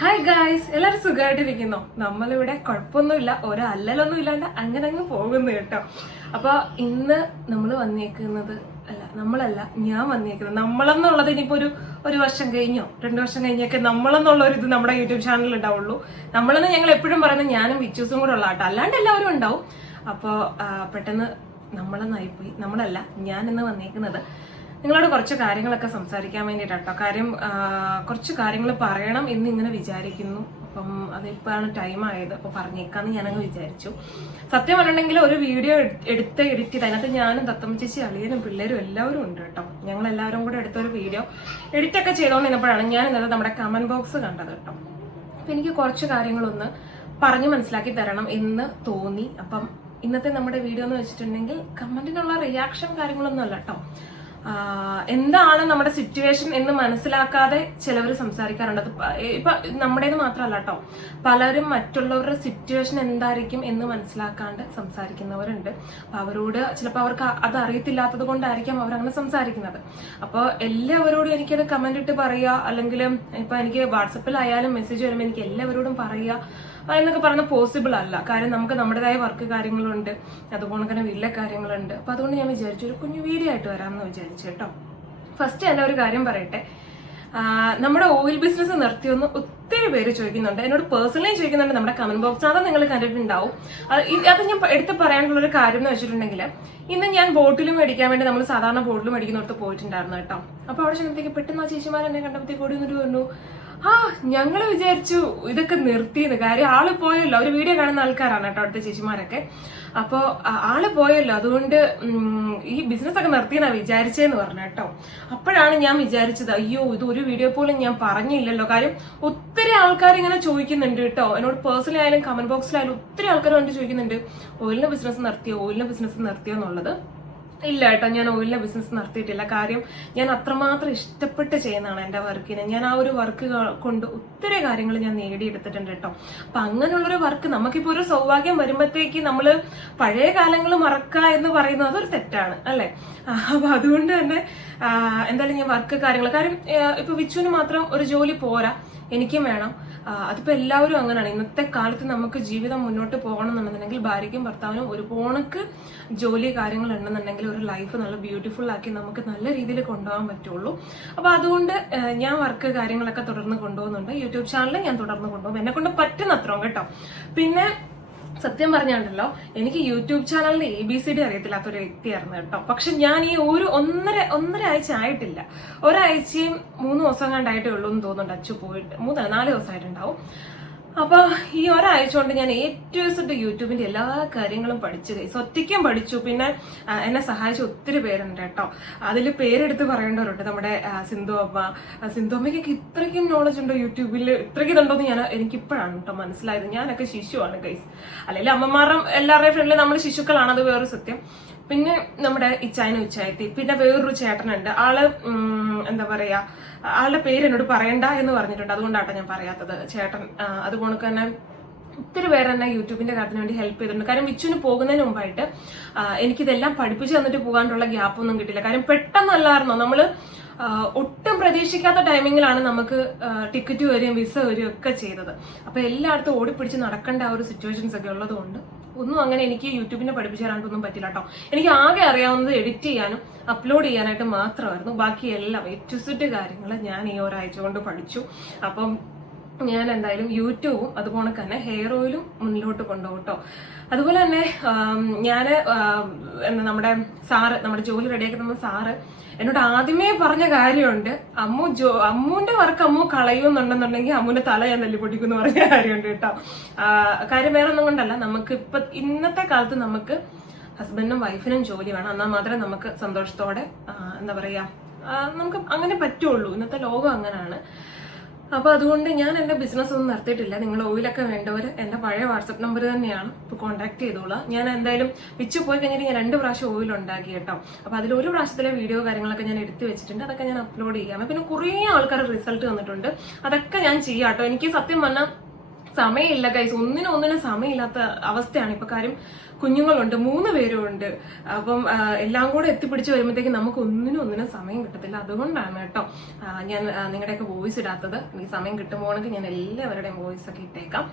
Hi guys എല്ലാവരും സുഖമായിട്ടിരിക്കുന്നു നമ്മളിവിടെ കുഴപ്പമൊന്നുമില്ല ഒരു അല്ലലൊന്നും ഇല്ലാണ്ട് അങ്ങനെ അങ്ങ് പോകുന്നു കേട്ടോ. അപ്പൊ ഇന്ന് നമ്മൾ വന്നേക്കുന്നത് അല്ല നമ്മളല്ല ഞാൻ വന്നേക്കുന്നത്. നമ്മളെന്നുള്ളത് ഇനിയിപ്പോ ഒരു ഒരു വർഷം കഴിഞ്ഞോ രണ്ട് വർഷം കഴിഞ്ഞൊക്കെ നമ്മളെന്നുള്ള ഒരു ഇത് നമ്മുടെ യൂട്യൂബ് ചാനലിൽ ഉണ്ടാവുള്ളൂ. നമ്മളെന്ന് ഞങ്ങൾ എപ്പോഴും പറയുന്നത് ഞാനും വിച്ചൂസും കൂടെ ഉള്ള ആട്ടോ. അല്ലാണ്ട് എല്ലാവരും ഉണ്ടാവും. അപ്പോൾ പെട്ടെന്ന് നമ്മളെന്നായിപ്പോയി. നമ്മളല്ല ഞാൻ ഇന്ന് വന്നേക്കുന്നത് നിങ്ങളോട് കുറച്ച് കാര്യങ്ങളൊക്കെ സംസാരിക്കാൻ വേണ്ടിയിട്ടാട്ടോ. കാര്യം കുറച്ച് കാര്യങ്ങൾ പറയണം എന്ന് ഇങ്ങനെ വിചാരിക്കുന്നു. അപ്പം അതിപ്പോഴാണ് ടൈം ആയത്. അപ്പോൾ പറഞ്ഞേക്കാന്ന് ഞാനങ്ങ് വിചാരിച്ചു. സത്യം പറഞ്ഞിട്ടുണ്ടെങ്കിൽ ഒരു വീഡിയോ എടുത്ത് എഡിറ്റ് ചെയ്ത് അതിനകത്ത് ഞാനും തത്തമ്മ ചേച്ചി അളിയനും പിള്ളേരും എല്ലാവരും ഉണ്ട് കേട്ടോ. ഞങ്ങൾ എല്ലാവരും കൂടെ എടുത്തൊരു വീഡിയോ എഡിറ്റ് ഒക്കെ ചെയ്തുകൊണ്ടിരുന്നപ്പോഴാണ് ഞാൻ ഇന്നത്തെ നമ്മുടെ കമന്റ് ബോക്സ് കണ്ടത് കേട്ടോ. അപ്പം എനിക്ക് കുറച്ച് കാര്യങ്ങളൊന്ന് പറഞ്ഞു മനസ്സിലാക്കി തരണം എന്ന് തോന്നി. അപ്പം ഇന്നത്തെ നമ്മുടെ വീഡിയോ എന്ന് വെച്ചിട്ടുണ്ടെങ്കിൽ കമന്റിനുള്ള റിയാക്ഷൻ കാര്യങ്ങളൊന്നും അല്ല കേട്ടോ. എന്താണ് നമ്മുടെ സിറ്റുവേഷൻ എന്ന് മനസ്സിലാക്കാതെ ചിലവർ സംസാരിക്കാറുണ്ട്. അത് ഇപ്പൊ നമ്മുടേത് മാത്രമല്ല കേട്ടോ പലരും മറ്റുള്ളവരുടെ സിറ്റുവേഷൻ എന്തായിരിക്കും എന്ന് മനസ്സിലാക്കാണ്ട് സംസാരിക്കുന്നവരുണ്ട്. അപ്പൊ അവരോട് ചിലപ്പോൾ അവർക്ക് അത് അറിയത്തില്ലാത്തത് കൊണ്ടായിരിക്കാം അവരങ്ങനെ സംസാരിക്കുന്നത്. അപ്പോൾ എല്ലാവരോടും എനിക്കത് കമന്റ് ഇട്ട് പറയുക അല്ലെങ്കിൽ ഇപ്പൊ എനിക്ക് വാട്സപ്പിലായാലും മെസ്സേജ് വരുമ്പോൾ എനിക്ക് എല്ലാവരോടും പറയുക എന്നൊക്കെ പറഞ്ഞ പോസിബിൾ അല്ല. കാരണം നമുക്ക് നമ്മുടേതായ വർക്ക് കാര്യങ്ങളുണ്ട്. അതുപോലെ തന്നെ വീട്ടിലെ കാര്യങ്ങളുണ്ട്. അപ്പൊ അതുകൊണ്ട് ഞാൻ വിചാരിച്ചു ഒരു കുഞ്ഞു വീഡിയോ ആയിട്ട് വരാമെന്ന് വിചാരിച്ചു കേട്ടോ. ഫസ്റ്റ് തന്നെ ഒരു കാര്യം പറയട്ടെ. നമ്മുടെ ഓയിൽ ബിസിനസ് നിർത്തിയൊന്ന് ഒത്തിരി പേര് ചോദിക്കുന്നുണ്ട്. എന്നോട് പേഴ്സണലി ചോദിക്കുന്നുണ്ട് നമ്മുടെ കമന്റ് ബോക്സ് അത് നിങ്ങൾ കണ്ടിട്ടുണ്ടാവും. അത് ഞാൻ എടുത്ത് പറയാനുള്ള ഒരു കാര്യം എന്ന് വെച്ചിട്ടുണ്ടെങ്കിൽ ഇന്ന് ഞാൻ ബോട്ടിൽ മേടിക്കാൻ വേണ്ടി നമ്മൾ സാധാരണ ബോട്ടിൽ മേടിക്കുന്നിടത്ത് പോയിട്ടുണ്ടായിരുന്നു കേട്ടോ. അപ്പോൾ അവിടെ ചെന്നത്തേക്ക് പെട്ടെന്ന് ആ ചേച്ചിമാർ എന്നെ കണ്ടപ്പോഴത്തേക്ക് ഓടി വന്നിട്ട് പറഞ്ഞു ആ ഞങ്ങൾ വിചാരിച്ചു ഇതൊക്കെ നിർത്തിയെന്ന്. കാര്യം ആൾ പോയല്ലോ. ഒരു വീഡിയോ കാണുന്ന ആൾക്കാരാണ് കേട്ടോ അവിടുത്തെ ചേച്ചിമാരൊക്കെ. അപ്പോ ആൾ പോയല്ലോ. അതുകൊണ്ട് ഈ ബിസിനസ് ഒക്കെ നിർത്തിയെന്നാ വിചാരിച്ചേന്ന് പറഞ്ഞു കേട്ടോ. അപ്പോഴാണ് ഞാൻ വിചാരിച്ചത് അയ്യോ ഇത് ഒരു വീഡിയോ പോലും ഞാൻ പറഞ്ഞില്ലല്ലോ. കാര്യം ഒത്തിരി ആൾക്കാർ ഇങ്ങനെ ചോദിക്കുന്നുണ്ട് കേട്ടോ. എന്നോട് പേഴ്സണലി ആയാലും കമന്റ് ബോക്സിലായാലും ഒത്തിരി ആൾക്കാർ വന്നിട്ട് ചോദിക്കുന്നുണ്ട് ഓയിലിന് ബിസിനസ് നിർത്തിയോ? ഓയിലിന് ബിസിനസ് നിർത്തിയോ? എന്നുള്ളത്. ഇല്ല കേട്ടോ ഞാൻ ഓയിലിന്റെ ബിസിനസ് നടത്തിയിട്ടില്ല കാര്യം ഞാൻ അത്രമാത്രം ഇഷ്ടപ്പെട്ട് ചെയ്യുന്നതാണ് എന്റെ വർക്കിനെ. ഞാൻ ആ ഒരു വർക്ക് കൊണ്ട് ഒത്തിരി കാര്യങ്ങൾ ഞാൻ നേടിയെടുത്തിട്ടുണ്ട് കേട്ടോ. അപ്പൊ അങ്ങനെയുള്ളൊരു വർക്ക് നമുക്കിപ്പോ ഒരു സൗഭാഗ്യം വരുമ്പോഴത്തേക്ക് നമ്മൾ പഴയ കാലങ്ങൾ മറക്കുക എന്ന് പറയുന്നത് അതൊരു തെറ്റാണ് അല്ലേ? അപ്പൊ അതുകൊണ്ട് തന്നെ എന്തായാലും ഞാൻ വർക്ക് കാര്യങ്ങൾ കാര്യം ഇപ്പോൾ ഇപ്പൊ വിച്ചുവിന് മാത്രം ഒരു ജോലി പോരാ. എനിക്കും വേണം. അതിപ്പോൾ അതിപ്പോ എല്ലാവരും അങ്ങനെയാണ് ഇന്നത്തെ കാലത്ത് നമുക്ക് ജീവിതം മുന്നോട്ട് പോകണം എന്നുണ്ടെന്നുണ്ടെങ്കിൽ ഭാര്യയ്ക്കും ഭർത്താവിനും ഒരു പോണക്ക് ജോലി കാര്യങ്ങൾ ഉണ്ടെന്നുണ്ടെങ്കിൽ ഒരു ലൈഫ് നല്ല ബ്യൂട്ടിഫുൾ ആക്കി നമുക്ക് നല്ല രീതിയിൽ കൊണ്ടുപോകാൻ പറ്റുള്ളൂ. അപ്പോൾ അതുകൊണ്ട് ഞാൻ വർക്ക് കാര്യങ്ങളൊക്കെ തുടർന്ന് കൊണ്ടുപോകുന്നുണ്ട്. യൂട്യൂബ് ചാനൽ ഞാൻ തുടർന്ന് കൊണ്ടുപോകും. എന്നെ കൊണ്ട് പറ്റുന്നത്രയും കേട്ടോ. പിന്നെ സത്യം പറഞ്ഞാണ്ടല്ലോ എനിക്ക് യൂട്യൂബ് ചാനലിൽ എ ബി സി ഡി അറിയത്തില്ലാത്ത ഒരു വ്യക്തിയായിരുന്നു കേട്ടോ. പക്ഷെ ഞാൻ ഈ ഒരു ഒന്നര ഒന്നര ആഴ്ച ആയിട്ടില്ല. ഒരാഴ്ചയും മൂന്ന് ദിവസം കണ്ടായിട്ടേ ഉള്ളൂ എന്ന് തോന്നുന്നുണ്ട്. അച്ചു പോയിട്ട് മൂന്നല്ല നാല് ദിവസമായിട്ടുണ്ടാവും. അപ്പൊ ഈ ഒരാഴ്ച കൊണ്ട് ഞാൻ ഏറ്റവും സെറ്റ് യൂട്യൂബിന്റെ എല്ലാ കാര്യങ്ങളും പഠിച്ചു കൈസ് ഒറ്റയ്ക്കും പഠിച്ചു. പിന്നെ എന്നെ സഹായിച്ച ഒത്തിരി പേരുണ്ട് കേട്ടോ. അതിൽ പേരെടുത്ത് പറയേണ്ടവരുണ്ട്. നമ്മുടെ സിന്ധു അമ്മ. സിന്ധു അമ്മയ്ക്കൊക്കെ ഇത്രയ്ക്കും നോളജ് ഉണ്ടോ യൂട്യൂബിൽ? ഇത്രയ്ക്കും ഇതുണ്ടോന്ന് ഞാൻ എനിക്ക് ഇപ്പോഴാണ് കേട്ടോ മനസ്സിലായത്. ഞാനൊക്കെ ശിശുവാണ് ഗൈസ് അല്ലെങ്കിൽ അമ്മമാരും എല്ലാവരുടെയും ഫ്രണ്ടിൽ നമ്മൾ ശിശുക്കളാണ് അത് വേറൊരു സത്യം. പിന്നെ നമ്മുടെ ഇച്ചായന ഉച്ചായത്തി പിന്നെ വേറൊരു ചേട്ടനുണ്ട്. ആൾ എന്താ പറയാ ആളുടെ പേര് എന്നോട് പറയണ്ട എന്ന് പറഞ്ഞിട്ടുണ്ട്. അതുകൊണ്ടാട്ടോ ഞാൻ പറയാത്തത്. ചേട്ടൻ അതുകൊണ്ട് തന്നെ ഒത്തിരി പേര് എന്നെ യൂട്യൂബിന്റെ കാര്യത്തിന് വേണ്ടി ഹെൽപ്പ് ചെയ്തിട്ടുണ്ട്. കാരണം വിച്ചുവിന് പോകുന്നതിന് മുമ്പായിട്ട് എനിക്കിതെല്ലാം പഠിപ്പിച്ച് തന്നിട്ട് പോകാനുള്ള ഗ്യാപ്പൊന്നും കിട്ടില്ല കാര്യം പെട്ടെന്നല്ലായിരുന്നു? നമ്മൾ ഒട്ടും പ്രതീക്ഷിക്കാത്ത ടൈമിങ്ങിലാണ് നമുക്ക് ടിക്കറ്റ് വരികയും വിസ വരികയും ഒക്കെ ചെയ്തത്. അപ്പൊ എല്ലായിടത്തും ഓടിപ്പിടിച്ച് നടക്കേണ്ട ആ ഒരു സിറ്റുവേഷൻസ് ഒക്കെ ഉള്ളതുകൊണ്ട് ഒന്നും അങ്ങനെ എനിക്ക് യൂട്യൂബിനെ പഠിപ്പിച്ചു തരാനായിട്ടൊന്നും പറ്റില്ല കേട്ടോ എനിക്ക് ആകെ അറിയാവുന്നത് എഡിറ്റ് ചെയ്യാനും അപ്ലോഡ് ചെയ്യാനായിട്ട് മാത്രമായിരുന്നു. ബാക്കി എല്ലാം എറ്റുസിറ്റ് കാര്യങ്ങൾ ഞാൻ ഈ ഒരാഴ്ച കൊണ്ട് പഠിച്ചു. അപ്പം ഞാൻ എന്തായാലും യൂട്യൂബും അതുപോലെ തന്നെ ഹെയർ ഓയിലും മുന്നിലോട്ട് കൊണ്ടുപോകും കേട്ടോ അതുപോലെ തന്നെ ഞാൻ എന്താ നമ്മുടെ സാറ് നമ്മുടെ ജോലി റെഡിയാക്കി തന്ന സാറ് എന്നോട് ആദ്യമേ പറഞ്ഞ കാര്യമുണ്ട്. അമ്മു ജോ അമ്മുവിന്റെ വർക്ക് അമ്മു കളയുമെന്നുണ്ടെന്നുണ്ടെങ്കിൽ അമ്മുവിന്റെ തല ഞാൻ തല്ലിപ്പൊട്ടിക്കുന്നു പറഞ്ഞ കാര്യമുണ്ട് കേട്ടോ. കാര്യം വേറെ ഒന്നും കൊണ്ടല്ല. നമുക്ക് ഇപ്പൊ ഇന്നത്തെ കാലത്ത് നമുക്ക് ഹസ്ബൻഡും വൈഫിനും ജോലി വേണം. എന്നാൽ മാത്രമേ നമുക്ക് സന്തോഷത്തോടെ എന്താ പറയാ നമുക്ക് അങ്ങനെ പറ്റുള്ളൂ. ഇന്നത്തെ ലോകം അങ്ങനെയാണ്. അപ്പൊ അതുകൊണ്ട് ഞാൻ എന്റെ ബിസിനസ് ഒന്നും നടത്തിയിട്ടില്ല നിങ്ങൾ ഓയിലൊക്കെ വേണ്ടവർ എന്റെ പഴയ വാട്സപ്പ് നമ്പർ തന്നെയാണ്. ഇപ്പൊ കോൺടാക്ട് ചെയ്തോളാം. ഞാൻ എന്തായാലും വിച്ച് പോയി കഴിഞ്ഞിട്ട് ഞാൻ രണ്ട് പ്രാവശ്യം ഓയിൽ ഉണ്ടാക്കി കേട്ടോ. അപ്പൊ അതിൽ ഒരു പ്രാവശ്യത്തിലെ വീഡിയോ കാര്യങ്ങളൊക്കെ ഞാൻ എടുത്തു വെച്ചിട്ടുണ്ട്. അതൊക്കെ ഞാൻ അപ്ലോഡ് ചെയ്യാം. പിന്നെ കുറേ ആൾക്കാർ റിസൾട്ട് വന്നിട്ടുണ്ട് അതൊക്കെ ഞാൻ ചെയ്യാം കേട്ടോ. എനിക്ക് സത്യം പറഞ്ഞാൽ സമയമില്ല കൈസ് ഒന്നിനും ഒന്നിനും സമയമില്ലാത്ത അവസ്ഥയാണ് ഇപ്പൊ കാര്യം. കുഞ്ഞുങ്ങളുണ്ട് മൂന്ന് പേരും ഉണ്ട് അപ്പം എല്ലാം കൂടെ എത്തിപ്പിടിച്ച് വരുമ്പോഴത്തേക്ക് നമുക്ക് ഒന്നിനും ഒന്നിനും സമയം കിട്ടത്തില്ല. അതുകൊണ്ടാണ് കേട്ടോ ഞാൻ നിങ്ങളുടെയൊക്കെ വോയിസ് ഇടാത്തത്. എനിക്ക് സമയം കിട്ടുമ്പോഴെങ്കിൽ ഞാൻ എല്ലാവരുടെയും വോയിസ് ഒക്കെ ഇട്ടേക്കാം.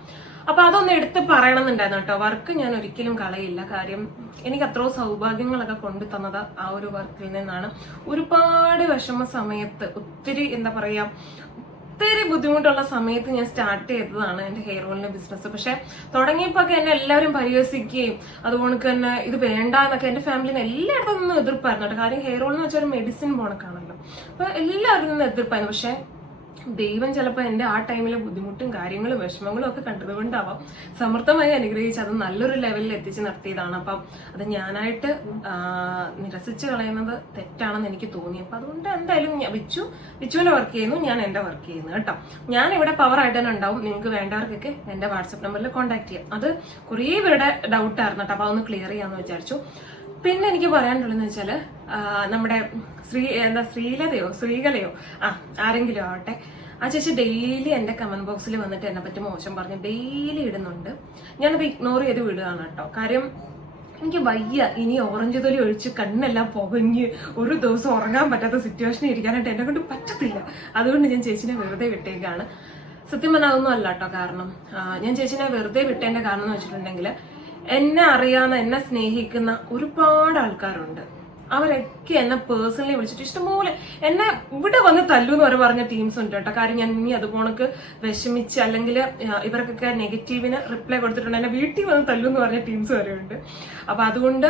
അപ്പൊ അതൊന്ന് എടുത്ത് പറയണമെന്നുണ്ടായിരുന്നു കേട്ടോ. വർക്ക് ഞാൻ ഒരിക്കലും കളയില്ല. കാര്യം എനിക്ക് അത്രയോ സൗഭാഗ്യങ്ങളൊക്കെ കൊണ്ടു തന്നത് ആ ഒരു വർക്കിൽ നിന്നാണ്. ഒരുപാട് വിഷമ സമയത്ത് ഒത്തിരി എന്താ പറയാ ഒത്തിരി ബുദ്ധിമുട്ടുള്ള സമയത്ത് ഞാൻ സ്റ്റാർട്ട് ചെയ്തതാണ് എന്റെ ഹെയർ ഓയിലിന്റെ ബിസിനസ് പക്ഷെ തുടങ്ങിയപ്പോ ഒക്കെ എന്നെ എല്ലാവരും പരിഹസിക്കുകയും അതുപോലെ തന്നെ ഇത് വേണ്ട എന്നൊക്കെ എന്റെ നിന്ന് എല്ലായിടത്തും നിന്നും എതിർപ്പായിരുന്നു കേട്ടോ. കാര്യം ഹെയർ ഓയിൽ എന്ന് വെച്ചാൽ ഒരു മെഡിസിൻ പോണക്കാണല്ലോ അപ്പോൾ എല്ലാവരും നിന്നും എതിർപ്പായിരുന്നു. പക്ഷെ ദൈവം ചിലപ്പോൾ എന്റെ ആ ടൈമിലെ ബുദ്ധിമുട്ടും കാര്യങ്ങളും വിഷമങ്ങളും ഒക്കെ കണ്ടതുകൊണ്ടാവാം. സമർത്ഥമായി അനുഗ്രഹിച്ച് അത് നല്ലൊരു ലെവലിൽ എത്തിച്ച് നിർത്തിയതാണ്. അപ്പം അത് ഞാനായിട്ട് നിരസിച്ച് കളയുന്നത് തെറ്റാണെന്ന് എനിക്ക് തോന്നി. അപ്പം അതുകൊണ്ട് എന്തായാലും വിച്ചു. വിച്ചുവിന്റെ വർക്ക് ചെയ്യുന്നു ഞാൻ എന്റെ വർക്ക് ചെയ്യുന്നു കേട്ടോ. ഞാൻ ഇവിടെ പവർ ആയിട്ട് തന്നെ ഉണ്ടാവും. നിങ്ങൾക്ക് വേണ്ടവർക്കൊക്കെ എന്റെ വാട്സപ്പ് നമ്പറിൽ കോൺടാക്ട് ചെയ്യാം. അത് കുറേ പേരുടെ ഡൗട്ടായിരുന്നു കേട്ടോ. അപ്പോൾ അതൊന്ന് ക്ലിയർ ചെയ്യാമെന്ന് വിചാരിച്ചു. പിന്നെ എനിക്ക് പറയാനുള്ളതെന്ന് വെച്ചാൽ നമ്മുടെ ശ്രീ എന്താ ശ്രീലതയോ ശ്രീകലയോ? ആ ആരെങ്കിലും ആവട്ടെ. ആ ചേച്ചി ഡെയിലി എന്റെ കമന്റ് ബോക്സിൽ വന്നിട്ട് എന്നെ പറ്റി മോശം പറഞ്ഞ് ഡെയിലി ഇടുന്നുണ്ട്. ഞാനത് ഇഗ്നോർ ചെയ്ത് വിടുകയാണ് കേട്ടോ. കാര്യം എനിക്ക് വയ്യ. ഇനി ഓറഞ്ച് തൊലി ഒഴിച്ച് കണ്ണെല്ലാം പുകഞ്ഞ് ഒരു ദിവസം ഉറങ്ങാൻ പറ്റാത്ത സിറ്റുവേഷനിൽ ഇരിക്കാനായിട്ട് എന്നെ കൊണ്ട് പറ്റത്തില്ല. അതുകൊണ്ട് ഞാൻ ചേച്ചിനെ വെറുതെ വിട്ടേക്കാണ്. സത്യം പറഞ്ഞാൽ അതൊന്നും അല്ല കേട്ടോ കാരണം. ഞാൻ ചേച്ചിനെ വെറുതെ വിട്ടതിന്റെ കാരണം എന്ന് വെച്ചിട്ടുണ്ടെങ്കിൽ എന്നെ അറിയാവുന്ന എന്നെ സ്നേഹിക്കുന്ന ഒരുപാട് ആൾക്കാരുണ്ട്. അവരൊക്കെ എന്നെ പേഴ്സണലി വിളിച്ചിട്ട് ഇഷ്ടംപോലെ എന്നെ ഇവിടെ വന്ന് തല്ലു എന്ന് വരെ പറഞ്ഞ ടീംസ് ഉണ്ട് കേട്ടോ. കാര്യം ഞാൻ ഇനി അതുപോണക്ക് വിഷമിച്ച് അല്ലെങ്കിൽ ഇവർക്കൊക്കെ നെഗറ്റീവിന് റിപ്ലൈ കൊടുത്തിട്ടുണ്ട്. എന്നെ വീട്ടിൽ വന്ന് തല്ലു എന്ന് പറഞ്ഞ ടീംസ് വരെ ഉണ്ട്. അപ്പൊ അതുകൊണ്ട്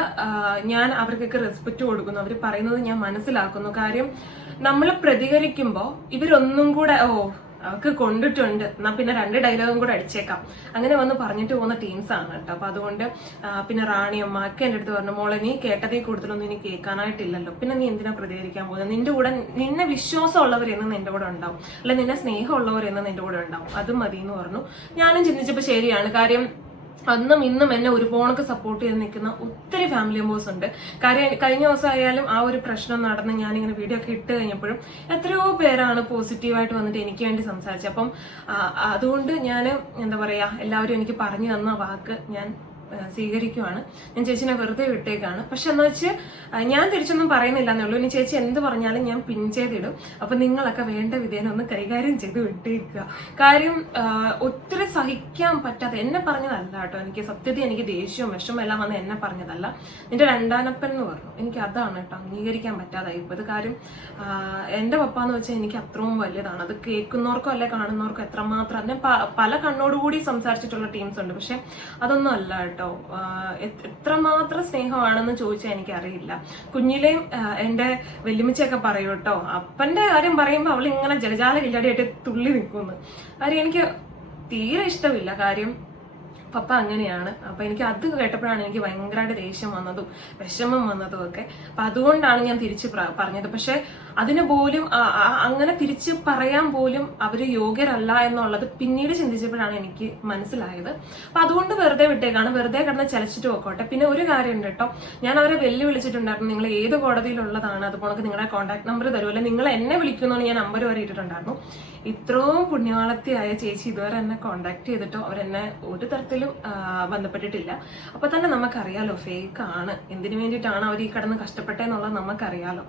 ഞാൻ അവർക്കൊക്കെ റെസ്പെക്ട് കൊടുക്കുന്നു. അവർ പറയുന്നത് ഞാൻ മനസ്സിലാക്കുന്നു. കാര്യം നമ്മൾ പ്രതികരിക്കുമ്പോൾ ഇവരൊന്നും കൂടെ ഓ അവർക്ക് കൊണ്ടിട്ടുണ്ട്. എന്നാ പിന്നെ രണ്ട് ഡയലോഗും കൂടെ അടിച്ചേക്കാം. അങ്ങനെ വന്ന് പറഞ്ഞിട്ട് പോകുന്ന ആണ് കേട്ടോ. അപ്പൊ അതുകൊണ്ട് പിന്നെ റാണിയമ്മ ഒക്കെ എന്റെ അടുത്ത് പറഞ്ഞു മോളെ നീ കേട്ടതേ കൂടുതലൊന്നും ഇനി കേൾക്കാനായിട്ടില്ലല്ലോ. പിന്നെ നീ എന്തിനാ പ്രതികരിക്കാൻ പോകുന്നത് നിന്റെ കൂടെ നിന്നെ വിശ്വാസമുള്ളവരെന്ന് നിന്റെ കൂടെ ഉണ്ടാവും. അല്ലെ നിന്നെ സ്നേഹമുള്ളവരെന്ന് നിന്റെ കൂടെ ഉണ്ടാവും. അത് മതി എന്ന് പറഞ്ഞു. ഞാനും ചിന്തിച്ചപ്പോൾ ശരിയാണ്. കാര്യം അന്നും ഇന്നും എന്നെ ഒരുപോണക്ക് സപ്പോർട്ട് ചെയ്ത് നിൽക്കുന്ന ഒത്തിരി ഫാമിലി മെമ്പേഴ്സ് ഉണ്ട്. കാര്യം കഴിഞ്ഞ ദിവസം ആയാലും ആ ഒരു പ്രശ്നം നടന്ന് ഞാനിങ്ങനെ വീഡിയോ ഒക്കെ ഇട്ട് കഴിഞ്ഞപ്പോഴും എത്രയോ പേരാണ് പോസിറ്റീവായിട്ട് വന്നിട്ട് എനിക്ക് വേണ്ടി സംസാരിച്ചത്. അപ്പം അതുകൊണ്ട് ഞാൻ എന്താ പറയുക എല്ലാവരും എനിക്ക് പറഞ്ഞു തന്ന വാക്ക് ഞാൻ സ്വീകരിക്കുവാണ്. ഞാൻ ചേച്ചിനെ വെറുതെ വിട്ടേക്കാണ്. പക്ഷെ എന്ന് വെച്ച് ഞാൻ തിരിച്ചൊന്നും പറയുന്നില്ല എന്നുള്ളൂ ഇനി ചേച്ചി എന്ത് പറഞ്ഞാലും ഞാൻ പിൻ ചെയ്തിടും. അപ്പൊ നിങ്ങളൊക്കെ വേണ്ട വിധേന ഒന്ന് കൈകാര്യം ചെയ്ത് വിട്ടേക്കുക. കാര്യം ഒത്തിരി സഹിക്കാൻ പറ്റാതെ എന്നെ പറഞ്ഞതല്ല കേട്ടോ. എനിക്ക് സത്യത്തിൽ എനിക്ക് ദേഷ്യവും വിഷമം എല്ലാം വന്ന് എന്നെ പറഞ്ഞതല്ല. നിന്റെ രണ്ടാനപ്പൻ എന്ന് പറഞ്ഞു. എനിക്ക് അതാണ് കേട്ടോ അംഗീകരിക്കാൻ പറ്റാതായി ഇപ്പോൾ ഇത് കാര്യം എന്റെ പപ്പ എന്ന് വെച്ചാൽ എനിക്ക് അത്രയും വലിയതാണ്. അത് കേൾക്കുന്നവർക്കോ അല്ലെ കാണുന്നവർക്കോ എത്രമാത്രം അതിനെ പല കണ്ണോടുകൂടി സംസാരിച്ചിട്ടുള്ള ടീംസ് ഉണ്ട്. പക്ഷെ അതൊന്നും അല്ല കേട്ടോ. എ- എത്രമാത്രം സ്നേഹമാണെന്ന് ചോദിച്ചാൽ എനിക്കറിയില്ല. കുഞ്ഞിലെയും എന്റെ വെല്ലുമിച്ചൊക്കെ പറയൂ കേട്ടോ. അപ്പന്റെ കാര്യം പറയുമ്പോൾ അവൾ ഇങ്ങനെ ജലജാല കില്ലാടിയായിട്ട് തുള്ളി നിൽക്കുമെന്ന് കാര്യം എനിക്ക് തീരെ ഇഷ്ടമില്ല കാര്യം. പപ്പ അങ്ങനെയാണ്. അപ്പൊ എനിക്ക് അത് കേട്ടപ്പോഴാണ് എനിക്ക് ഭയങ്കരമായിട്ട് ദേഷ്യം വന്നതും വിഷമം വന്നതും ഒക്കെ. അപ്പൊ അതുകൊണ്ടാണ് ഞാൻ തിരിച്ച് പറഞ്ഞത്. പക്ഷെ അതിന് പോലും അങ്ങനെ തിരിച്ച് പറയാൻ പോലും അവർ യോഗ്യരല്ല എന്നുള്ളത് പിന്നീട് ചിന്തിച്ചപ്പോഴാണ് എനിക്ക് മനസ്സിലായത്. അപ്പൊ അതുകൊണ്ട് വെറുതെ വിട്ടേക്കാണ്. വെറുതെ കിടന്ന് ചലച്ചിട്ട് പോക്കോട്ടെ. പിന്നെ ഒരു കാര്യം ഉണ്ട് കേട്ടോ. ഞാൻ അവരെ വെല്ലുവിളിച്ചിട്ടുണ്ടായിരുന്നു. നിങ്ങൾ ഏത് കോടതിയിലുള്ളതാണ്? അതുപോലെ നിങ്ങളുടെ കോൺടാക്ട് നമ്പർ തരുമല്ലോ. നിങ്ങൾ എന്നെ വിളിക്കുന്നോന്ന് ഞാൻ നമ്പർ വരെ ഇട്ടിട്ടുണ്ടായിരുന്നു. ഇത്രയും പുണ്യവാളത്തിയായ ചേച്ചി ഇതുവരെ എന്നെ കോണ്ടാക്ട് ചെയ്തിട്ടോ? അവരെന്നെ ഒരു തരത്തിലും ആ, ബന്ധപ്പെട്ടിട്ടില്ല. അപ്പൊ തന്നെ നമുക്കറിയാലോ ഫേക്ക് ആണ് എന്തിനു വേണ്ടിയിട്ടാണ് അവർ ഈ കിടന്ന് കഷ്ടപ്പെട്ടെന്നുള്ളത് നമുക്കറിയാലോ.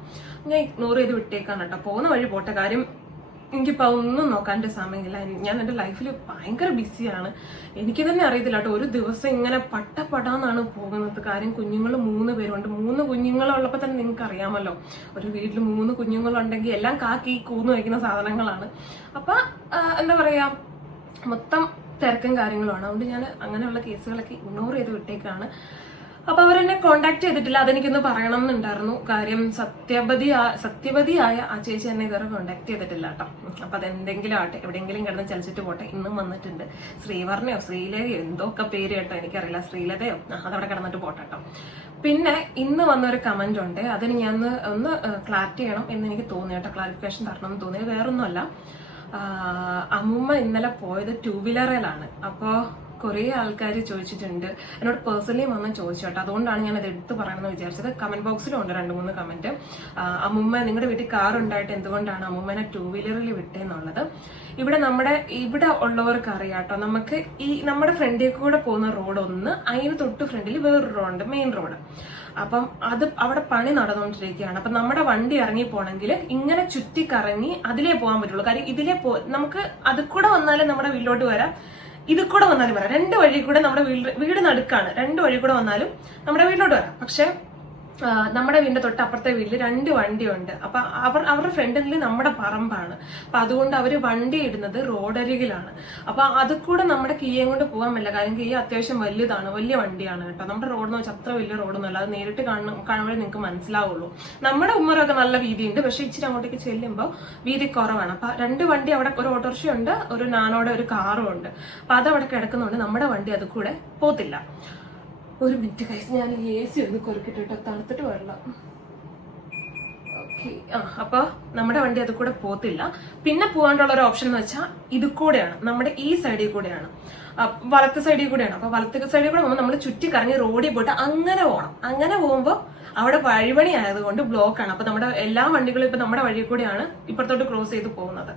ഞാൻ ഇഗ്നോർ ചെയ്ത് വിട്ടേക്കാണ് കേട്ടോ. പോകുന്ന വഴി പോട്ടെ. കാര്യം എനിക്കിപ്പോൾ ഒന്നും നോക്കാന്റെ സമയമില്ല. ഞാൻ എന്റെ ലൈഫിൽ ഭയങ്കര ബിസിയാണ് എനിക്ക് തന്നെ അറിയത്തില്ല കേട്ടോ. ഒരു ദിവസം ഇങ്ങനെ പട്ടപ്പടാന്നാണ് പോകുന്നത്. കാര്യം കുഞ്ഞുങ്ങൾ മൂന്ന് പേരുണ്ട്. മൂന്ന് കുഞ്ഞുങ്ങളുള്ളപ്പോൾ തന്നെ നിങ്ങൾക്ക് അറിയാമല്ലോ ഒരു വീട്ടിൽ മൂന്ന് കുഞ്ഞുങ്ങളുണ്ടെങ്കിൽ എല്ലാം കാക്കി കൂന്ന് വയ്ക്കുന്ന സാധനങ്ങളാണ്. അപ്പൊ എന്താ പറയാ? മൊത്തം തിരക്കും കാര്യങ്ങളുമാണ്. അതുകൊണ്ട് ഞാൻ അങ്ങനെയുള്ള കേസുകളൊക്കെ ഇഗ്നോർ ചെയ്ത് വിട്ടേക്കാണ്. അപ്പൊ അവരെന്നെ കോണ്ടാക്ട് ചെയ്തിട്ടില്ല. അതെനിക്കൊന്ന് പറയണം എന്നുണ്ടായിരുന്നു കാര്യം സത്യപതി സത്യപതിയായ ആ ചേച്ചി എന്നെ ഇതുവരെ കോണ്ടാക്ട് ചെയ്തിട്ടില്ല കേട്ടോ. അപ്പൊ അതെന്തെങ്കിലും ആട്ടെ എവിടെയെങ്കിലും കിടന്ന് ചലിച്ചിട്ട് പോട്ടെ. ഇന്നും വന്നിട്ടുണ്ട്. ശ്രീവർണയോ ശ്രീലതയോ എന്തൊക്കെ പേര് കേട്ടോ എനിക്കറിയില്ല. ശ്രീലതയോ അതവിടെ കിടന്നിട്ട് പോട്ടെ കേട്ടോ. പിന്നെ ഇന്ന് വന്നൊരു കമന്റ് ഉണ്ട്. അതിന് ഞാൻ ഒന്ന് ക്ലാരിറ്റി ചെയ്യണം എന്ന് എനിക്ക് തോന്നി കേട്ടോ. ക്ലാരിഫിക്കേഷൻ തരണം എന്ന് തോന്നിയത് വേറൊന്നുമല്ല. അമ്മുമ്മ ഇന്നലെ പോയത് ടൂ വീലറിലാണ് അപ്പോൾ കുറേ ആൾക്കാർ ചോദിച്ചിട്ടുണ്ട്. എന്നോട് പേഴ്സണലി വന്ന് ചോദിച്ചു കേട്ടോ. അതുകൊണ്ടാണ് ഞാൻ അത് എടുത്തു പറയണമെന്ന് വിചാരിച്ചത്. കമന്റ് ബോക്സിലും ഉണ്ട് രണ്ട് മൂന്ന് കമന്റ് അമ്മുമ്മ നിങ്ങളുടെ വീട്ടിൽ കാർ ഉണ്ടായിട്ട് എന്തുകൊണ്ടാണ് അമ്മുമ്മനെ ടൂ വീലറിൽ വിട്ടേന്നുള്ളത്? ഇവിടെ നമ്മുടെ ഇവിടെ ഉള്ളവർക്ക് അറിയാട്ടോ നമുക്ക് ഈ നമ്മുടെ ഫ്രണ്ടിൽ കൂടെ പോകുന്ന റോഡ് ഒന്ന് അതിന് തൊട്ട് ഫ്രണ്ടിൽ വേറൊരു റോഡുണ്ട് മെയിൻ റോഡ് അപ്പം അത് അവിടെ പണി നടന്നുകൊണ്ടിരിക്കുകയാണ്. അപ്പം നമ്മുടെ വണ്ടി ഇറങ്ങി പോകണമെങ്കിൽ ഇങ്ങനെ ചുറ്റിക്കറങ്ങി അതിലേ പോകാൻ പറ്റുള്ളൂ. കാര്യം ഇതിലേ പോ നമുക്ക് അത് കൂടെ വന്നാലേ നമ്മുടെ വീട്ടിലോട്ട് വരാം. ഇത് കൂടെ വന്നാലും വരാം. രണ്ട് വഴി കൂടെ നമ്മുടെ വീട് വീട് നടുക്കാണ്. രണ്ട് വഴി കൂടെ വന്നാലും നമ്മുടെ വീട്ടിലോട്ട് വരാം. പക്ഷെ നമ്മുടെ വീടിന്റെ തൊട്ട് അപ്പുറത്തെ വീട്ടിൽ രണ്ട് വണ്ടിയുണ്ട്. അപ്പൊ അവർ അവരുടെ ഫ്രണ്ടിൽ നമ്മുടെ പറമ്പാണ്. അപ്പൊ അതുകൊണ്ട് അവർ വണ്ടി ഇടുന്നത് റോഡരികിലാണ്. അപ്പൊ അത് കൂടെ നമ്മുടെ കീയം കൊണ്ട് പോകാൻ പറ്റില്ല. കാര്യം കീയ അത്യാവശ്യം വലുതാണ്. വലിയ വണ്ടിയാണ് കേട്ടോ. നമ്മുടെ റോഡെന്ന് വെച്ചാൽ അത്ര വലിയ റോഡൊന്നുമല്ല അത് നേരിട്ട് കാണുന്ന കാണുമ്പോഴേ നിങ്ങൾക്ക് മനസ്സിലാവുള്ളൂ. നമ്മുടെ ഉമ്മറൊക്കെ നല്ല വീതിയുണ്ട്. പക്ഷെ ഇച്ചിരി അങ്ങോട്ടേക്ക് ചെല്ലുമ്പോൾ വീതി കുറവാണ്. അപ്പൊ രണ്ട് വണ്ടി അവിടെ ഒരു ഓട്ടോറിക്ഷ ഉണ്ട് ഒരു നാനോടെ ഒരു കാറും ഉണ്ട്. അപ്പൊ അതവിടെ അവിടെ കിടക്കുന്നുണ്ട് നമ്മുടെ വണ്ടി അത് കൂടെ പോത്തില്ല. ഒരു മിനിറ്റ് കഴിച്ച് ഞാൻ എ സി ഒന്ന് കൊറുക്കിട്ട് കേട്ടോ തണുത്തിട്ട് വരണം. ഓക്കെ ആ അപ്പൊ നമ്മുടെ വണ്ടി അത് കൂടെ പോത്തില്ല. പിന്നെ പോകാനുള്ള ഒരു ഓപ്ഷൻ എന്ന് വെച്ചാൽ ഇത് കൂടെയാണ്. നമ്മുടെ ഈ സൈഡിൽ കൂടെയാണ്. വലത്ത് സൈഡിൽ കൂടെയാണ്. അപ്പൊ വലത്ത് സൈഡിൽ കൂടെ പോകുമ്പോൾ നമ്മൾ ചുറ്റി കറങ്ങി റോഡിൽ പോയിട്ട് അങ്ങനെ പോകണം. അങ്ങനെ പോകുമ്പോൾ അവിടെ വഴിപണി ആയതുകൊണ്ട് ബ്ലോക്കാണ് അപ്പോൾ നമ്മുടെ എല്ലാ വണ്ടികളും ഇപ്പൊ നമ്മുടെ വഴി കൂടെയാണ് ഇപ്പുറത്തോട്ട് ക്രോസ് ചെയ്ത് പോകുന്നത്.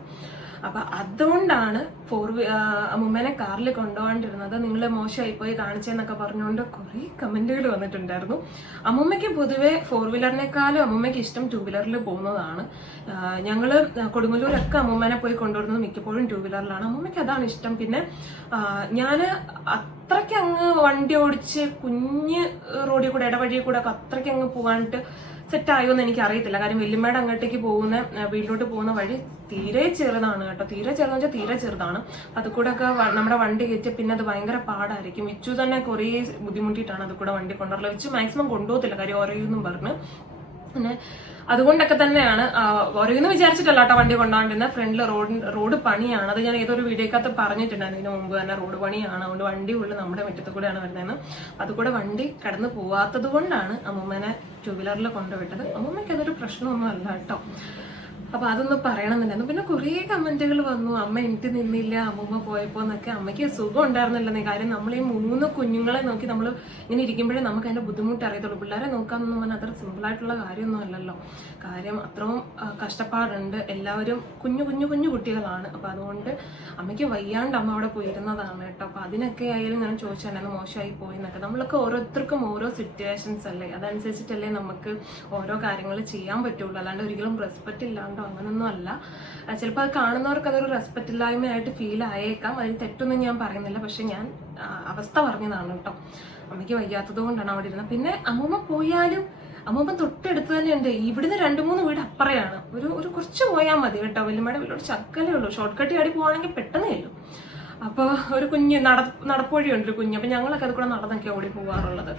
അപ്പൊ അതുകൊണ്ടാണ് ഫോർ മുമ്മനെ കാറിൽ കൊണ്ടുപോകാണ്ടിരുന്നത്. നിങ്ങൾ മോശമായി പോയി കാണിച്ചെന്നൊക്കെ പറഞ്ഞുകൊണ്ട് കുറെ കമന്റുകൾ വന്നിട്ടുണ്ടായിരുന്നു. അമ്മുമ്മയ്ക്ക് പൊതുവെ ഫോർ വീലറിനേക്കാളും അമ്മുമ്മയ്ക്ക് ഇഷ്ടം ടൂ വീലറിൽ പോകുന്നതാണ്. ഞങ്ങൾ കൊടുങ്ങല്ലൂരൊക്കെ അമ്മൂമ്മനെ പോയി കൊണ്ടുവരുന്നത് മിക്കപ്പോഴും ടൂ വീലറിലാണ് അമ്മുമ്മയ്ക്ക് അതാണ് ഇഷ്ടം. പിന്നെ ഞാൻ അത്രയ്ക്ക് അങ്ങ് വണ്ടി ഓടിച്ച് കുഞ്ഞ് റോഡിൽ കൂടെ ഇടവഴിയിൽ കൂടെ ഒക്കെ അത്രയ്ക്ക് അങ്ങ് പോകാനിട്ട് സെറ്റ് ആയോ എന്ന് എനിക്ക് അറിയത്തില്ല കാര്യം വെല്ലുമ്മയുടെ അങ്ങോട്ടേക്ക് പോകുന്ന വീട്ടിലോട്ട് പോകുന്ന വഴി തീരെ ചെറുതാണ് കേട്ടോ. തീരെ ചെറുതെന്ന് വെച്ചാൽ തീരെ ചെറുതാണ്. അത് കൂടെ ഒക്കെ നമ്മുടെ വണ്ടി കയറ്റി പിന്നെ അത് ഭയങ്കര പാടായിരിക്കും. വിച്ചു തന്നെ കുറേ ബുദ്ധിമുട്ടിയിട്ടാണ് അത് കൂടെ വണ്ടി കൊണ്ടുവരൽ. വിച്ചു മാക്സിമം കൊണ്ടുപോകത്തില്ല. കാര്യം ഓരോന്നും പറഞ്ഞ്. പിന്നെ അതുകൊണ്ടൊക്കെ തന്നെയാണ് ഓരോന്ന് വിചാരിച്ചിട്ടല്ല കേട്ടോ വണ്ടി കൊണ്ടാണ്ടിരുന്ന. ഫ്രണ്ടിൽ റോഡ് റോഡ് പണിയാണ്. അത് ഞാൻ ഏതൊരു വീഡിയോക്കകത്ത് പറഞ്ഞിട്ടുണ്ടായിരുന്നു. ഇതിന് മുമ്പ് തന്നെ റോഡ് പണിയാണ്. അതുകൊണ്ട് വണ്ടി ഉള്ളിൽ നമ്മുടെ മുറ്റത്ത് കൂടെയാണ് വരുന്നതെന്ന്. അതുകൂടെ വണ്ടി കടന്നു പോവാത്തത് കൊണ്ടാണ് അമ്മൂമ്മനെ ടൂ വീലറിൽ കൊണ്ടുവിട്ടത്. അമ്മൂമ്മയ്ക്ക് അതൊരു പ്രശ്നമൊന്നും അല്ല കേട്ടോ. അപ്പൊ അതൊന്ന് പറയണമെന്നുണ്ടായിരുന്നു പിന്നെ കുറേ കമന്റുകൾ വന്നു. അമ്മ എനിക്ക് നിന്നില്ല അമ്മൂമ്മ പോയപ്പോ എന്നൊക്കെ. അമ്മയ്ക്ക് സുഖം ഉണ്ടായിരുന്നില്ലെന്നേ. കാര്യം നമ്മൾ ഈ മൂന്ന് കുഞ്ഞുങ്ങളെ നോക്കി നമ്മൾ ഇങ്ങനെ ഇരിക്കുമ്പോഴേ നമുക്ക് അതിന്റെ ബുദ്ധിമുട്ട് അറിയത്തുള്ളൂ. പിള്ളേരെ നോക്കാമെന്ന് പറഞ്ഞാൽ അത്ര സിമ്പിൾ ആയിട്ടുള്ള കാര്യമൊന്നും അല്ലല്ലോ. കാര്യം അത്രയും കഷ്ടപ്പാടുണ്ട്. എല്ലാവരും കുഞ്ഞു കുഞ്ഞു കുഞ്ഞു കുട്ടികളാണ്. അപ്പൊ അതുകൊണ്ട് അമ്മയ്ക്ക് വയ്യാണ്ട് അമ്മ അവിടെ പോയിരുന്നതാണ് കേട്ടോ. അപ്പൊ അതിനൊക്കെ ആയാലും ഞാൻ ചോദിച്ചായിരുന്നു മോശമായി പോയി എന്നൊക്കെ. നമ്മളൊക്കെ ഓരോരുത്തർക്കും ഓരോ സിറ്റുവേഷൻസ് അല്ലേ? അതനുസരിച്ചിട്ടല്ലേ നമുക്ക് ഓരോ കാര്യങ്ങൾ ചെയ്യാൻ പറ്റുള്ളൂ. അല്ലാണ്ട് ഒരിക്കലും റെസ്പെക്റ്റ് ഇല്ലാണ്ടോ അങ്ങനൊന്നും അല്ല. ചിലപ്പോൾ അത് കാണുന്നവർക്ക് അതൊരു റെസ്പെക്റ്റ് ഇല്ലായ്മയായിട്ട് ഫീൽ ആയേക്കാം. അതിന് തെറ്റൊന്നും ഞാൻ പറയുന്നില്ല. പക്ഷെ ഞാൻ അവസ്ഥ പറഞ്ഞതാണ് കേട്ടോ. അമ്മയ്ക്ക് വയ്യാത്തത് കൊണ്ടാണ് അവിടെ ഇരുന്നത്. പിന്നെ അമ്മൂമ്മ പോയാലും അമ്മൂമ്മ തൊട്ടടുത്ത് തന്നെ ഉണ്ട്. ഇവിടുന്ന് രണ്ട് മൂന്ന് വീട് അപ്പറയാണ്. ഒരു ഒരു കുറച്ച് പോയാൽ മതി കേട്ടോ. വല്യമ്മയുടെ വീട്ടിലോട്ട് ചക്കലേ ഉള്ളൂ. ഷോർട്ട് കട്ട് ചാടി പോവാണെങ്കിൽ പെട്ടെന്നേ ഉള്ളൂ അപ്പോൾ ഒരു കുഞ്ഞ് നട നടപ്പുവഴിയുണ്ട് ഒരു കുഞ്ഞ്. അപ്പം ഞങ്ങളൊക്കെ അത് കൂടെ നടന്നൊക്കെ ഓടി പോകാറുള്ളത്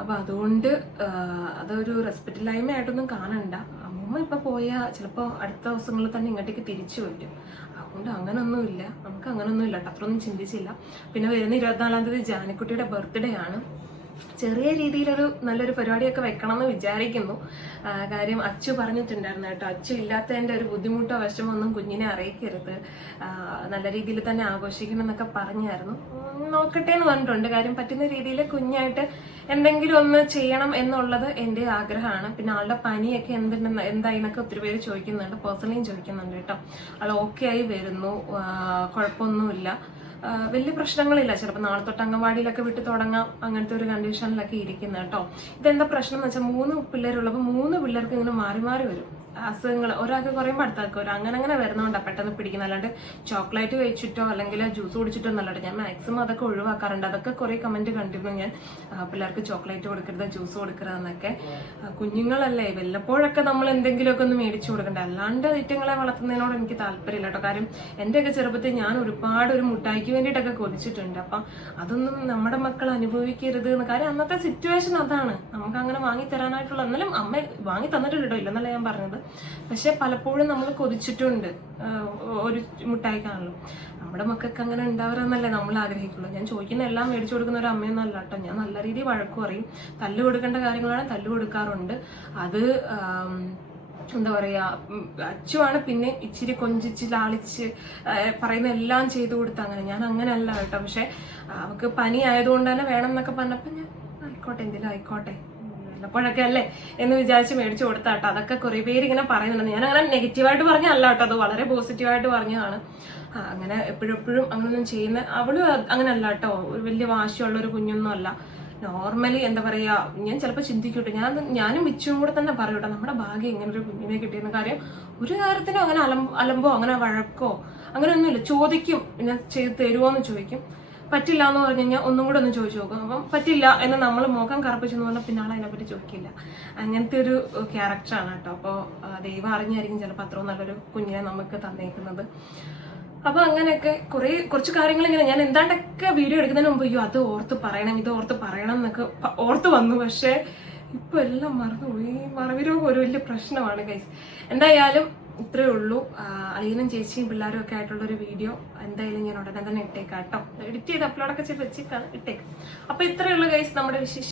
അപ്പൊ അതുകൊണ്ട് അതൊരു റെസ്പെക്റ്റ് ഇല്ലായ്മയായിട്ടൊന്നും കാണണ്ട. അമ്മൂമ്മ ഇപ്പൊ പോയാൽ ചിലപ്പോൾ അടുത്ത ദിവസങ്ങളിൽ തന്നെ ഇങ്ങോട്ടേക്ക് തിരിച്ചു വരും. അതുകൊണ്ട് അങ്ങനൊന്നുമില്ല. നമുക്ക് അങ്ങനൊന്നുമില്ല. കേട്ടോ അത്രയൊന്നും ചിന്തിച്ചില്ല. പിന്നെ വരുന്ന ഇരുപത്തിനാലാം തീയതി ജാനക്കുട്ടിയുടെ ബർത്ത്ഡേ ആണ്. ചെറിയ രീതിയിലൊരു നല്ലൊരു പരിപാടിയൊക്കെ വെക്കണം എന്ന് വിചാരിക്കുന്നു കാര്യം അച്ചു പറഞ്ഞിട്ടുണ്ടായിരുന്നു കേട്ടോ. അച്ചു ഇല്ലാത്തതിന്റെ ഒരു ബുദ്ധിമുട്ടോ വിഷമോ ഒന്നും കുഞ്ഞിനെ അറിയിക്കരുത്. നല്ല രീതിയിൽ തന്നെ ആഘോഷിക്കണം എന്നൊക്കെ പറഞ്ഞായിരുന്നു നോക്കട്ടെ എന്ന് പറഞ്ഞിട്ടുണ്ട്. കാര്യം പറ്റുന്ന രീതിയിൽ കുഞ്ഞായിട്ട് എന്തെങ്കിലും ഒന്ന് ചെയ്യണം എന്നുള്ളത് എന്റെ ആഗ്രഹമാണ്. പിന്നെ ആളുടെ പനിയൊക്കെ എന്തുണ്ടെന്ന് എന്തായി എന്നൊക്കെ ഒത്തിരി പേര് ചോദിക്കുന്നുണ്ട്. പേഴ്സണലിയും ചോദിക്കുന്നുണ്ട് കേട്ടോ. ആൾ ഓക്കെ ആയി വരുന്നു. കുഴപ്പമൊന്നുമില്ല. വലിയ പ്രശ്നങ്ങളില്ല. ചിലപ്പോൾ നാളെ തൊട്ട് അംഗൻവാടിയിലൊക്കെ വിട്ട് തുടങ്ങാം. അങ്ങനത്തെ ഒരു കണ്ടീഷനിലൊക്കെ ഇരിക്കുന്നത് കേട്ടോ ഇതെന്താ പ്രശ്നം എന്ന് വെച്ചാൽ മൂന്ന് പിള്ളേരുള്ളപ്പോൾ മൂന്ന് പിള്ളേർക്ക് ഇങ്ങനെ മാറി മാറി വരും. അസുഖങ്ങൾ ഒരാൾക്ക് കുറയുമ്പോൾ അടുത്താൾക്ക് വരും അങ്ങനെ അങ്ങനെ വരുന്നതുകൊണ്ടാണ് പെട്ടെന്ന് പിടിക്കുന്നത് അല്ലാണ്ട് ചോക്ലേറ്റ് കഴിച്ചിട്ടോ അല്ലെങ്കിൽ ജ്യൂസ് കുടിച്ചിട്ടോ എന്നല്ലാണ്ട് ഞാൻ മാക്സിമം അതൊക്കെ ഒഴിവാക്കാറുണ്ട്. അതൊക്കെ കുറേ കമന്റ് കണ്ടിരുന്നു ഞാൻ. പിള്ളേർക്ക് ചോക്ലേറ്റ് കൊടുക്കരുത് ജ്യൂസ് കൊടുക്കരുത് എന്നൊക്കെ കുഞ്ഞുങ്ങളല്ലേ വല്ലപ്പോഴൊക്കെ നമ്മൾ എന്തെങ്കിലുമൊക്കെ ഒന്ന് മേടിച്ചു കൊടുക്കണ്ടേ? അല്ലാണ്ട് ഐറ്റങ്ങളെ വളർത്തുന്നതിനോട് എനിക്ക് താല്പര്യമില്ല കേട്ടോ. കാര്യം എന്റെയൊക്കെ ചെറുപ്പത്തിൽ ഞാൻ ഒരുപാട് ഒരു മുട്ടായിക്ക് വേണ്ടിയിട്ടൊക്കെ കൊതിച്ചിട്ടുണ്ട്. അപ്പം അതൊന്നും നമ്മുടെ മക്കൾ അനുഭവിക്കരുത് എന്ന്. കാര്യം അന്നത്തെ സിറ്റുവേഷൻ അതാണ്. നമുക്ക് അങ്ങനെ വാങ്ങി തരാനായിട്ടുള്ള എന്നാലും അമ്മ വാങ്ങി തന്നിട്ടുണ്ട് കേട്ടോ. ഇല്ലെന്നല്ല ഞാൻ പറഞ്ഞത്. പക്ഷെ പലപ്പോഴും നമ്മൾ കൊതിച്ചിട്ടുണ്ട്. ഒരു ഒരു മുട്ടായിക്കാണല്ലോ. നമ്മുടെ മക്കൾക്ക് അങ്ങനെ ഉണ്ടാവരുന്നല്ലേ നമ്മൾ ആഗ്രഹിക്കുള്ളൂ. ഞാൻ ചോദിക്കുന്ന എല്ലാം മേടിച്ചു കൊടുക്കുന്ന ഒരു അമ്മയൊന്നും അല്ല കേട്ടോ. ഞാൻ നല്ല രീതിയിൽ വഴക്കു പറയും. തല്ല് കൊടുക്കേണ്ട കാര്യങ്ങളാണ് തല്ല് കൊടുക്കാറുണ്ട്. അത് എന്താ പറയാ അച്ചുവാണ് പിന്നെ ഇച്ചിരി കൊഞ്ചിച്ച് ലാളിച്ച് പറയുന്ന എല്ലാം ചെയ്തു കൊടുത്ത അങ്ങനെ. ഞാൻ അങ്ങനെയല്ല കേട്ടോ. പക്ഷെ അവൾക്ക് പനി ആയതുകൊണ്ട് തന്നെ വേണം എന്നൊക്കെ പറഞ്ഞപ്പോൾ ഞാൻ ആയിക്കോട്ടെ എന്തെങ്കിലും ആയിക്കോട്ടെ. ഉം, അല്ലേ എന്ന് വിചാരിച്ച് മേടിച്ചു കൊടുത്താട്ടോ. അതൊക്കെ കുറെ പേര് ഇങ്ങനെ പറയുന്നുണ്ട്. ഞാൻ അങ്ങനെ നെഗറ്റീവായിട്ട് പറഞ്ഞല്ല കേട്ടോ. അത് വളരെ പോസിറ്റീവായിട്ട് പറഞ്ഞതാണ്. അങ്ങനെ എപ്പോഴെപ്പോഴും അങ്ങനൊന്നും ചെയ്യുന്ന അവളും അങ്ങനെ അല്ല കേട്ടോ. ഒരു വലിയ വാശിയുള്ള ഒരു കുഞ്ഞൊന്നും അല്ല. നോർമലി എന്താ പറയാ ഞാൻ ചിലപ്പോൾ ചിന്തിക്കൂട്ടെ. ഞാൻ ഞാനും മിച്ചും കൂടെ തന്നെ പറയൂട്ടെ നമ്മുടെ ഭാഗ്യം ഇങ്ങനെ ഒരു കുഞ്ഞിനെ കിട്ടിയെന്ന. കാര്യം ഒരു കാര്യത്തിനും അങ്ങനെ അലം അലമ്പോ അങ്ങനെ വഴക്കോ അങ്ങനെ ഒന്നുമില്ല ചോദിക്കും ഞാൻ ചെയ്ത് തരുമോ എന്ന് ചോദിക്കും. പറ്റില്ല എന്ന് പറഞ്ഞു കഴിഞ്ഞാൽ ഒന്നും കൂടെ ഒന്ന് ചോദിച്ചു നോക്കും. അപ്പം പറ്റില്ല എന്ന് നമ്മൾ മുഖം കറുപ്പിച്ചെന്ന് പറഞ്ഞാൽ പിന്നെ അതിനെപ്പറ്റി ചോദിക്കില്ല. അങ്ങനത്തെ ഒരു ക്യാരക്ടറാണ് കേട്ടോ. അപ്പോൾ ദൈവം അറിഞ്ഞായിരിക്കും ചിലപ്പോൾ അത്രയും നല്ലൊരു കുഞ്ഞിനെ നമുക്ക് തന്നേക്കുന്നത്. അപ്പൊ അങ്ങനെയൊക്കെ കുറെ കുറച്ച് കാര്യങ്ങൾ ഇങ്ങനെ ഞാൻ എന്താണ്ടൊക്കെ വീഡിയോ എടുക്കുന്നതിന് മുമ്പ് അയ്യോ അത് ഓർത്ത് പറയണം ഇത് ഓർത്ത് പറയണം എന്നൊക്കെ ഓർത്ത് വന്നു. പക്ഷേ ഇപ്പൊ എല്ലാം മറന്നുപോയി. മറവിരോഗം ഒരു വലിയ പ്രശ്നമാണ് ഗൈസ് എന്തായാലും ഇത്രയേ ഉള്ളൂ. അളിയനും ചേച്ചിയും പിള്ളേരും ഒക്കെ ആയിട്ടുള്ള ഒരു വീഡിയോ. എന്തായാലും ഞാൻ ഉടനെ തന്നെ ഇട്ടേക്കാം കേട്ടോ. എഡിറ്റ് ചെയ്ത് അപ്ലോഡൊക്കെ ചെയ്ത് വെച്ചിട്ടാണ് ഇട്ടേക്കാം. അപ്പൊ ഇത്രയുള്ള കേസ് നമ്മുടെ വിശേഷം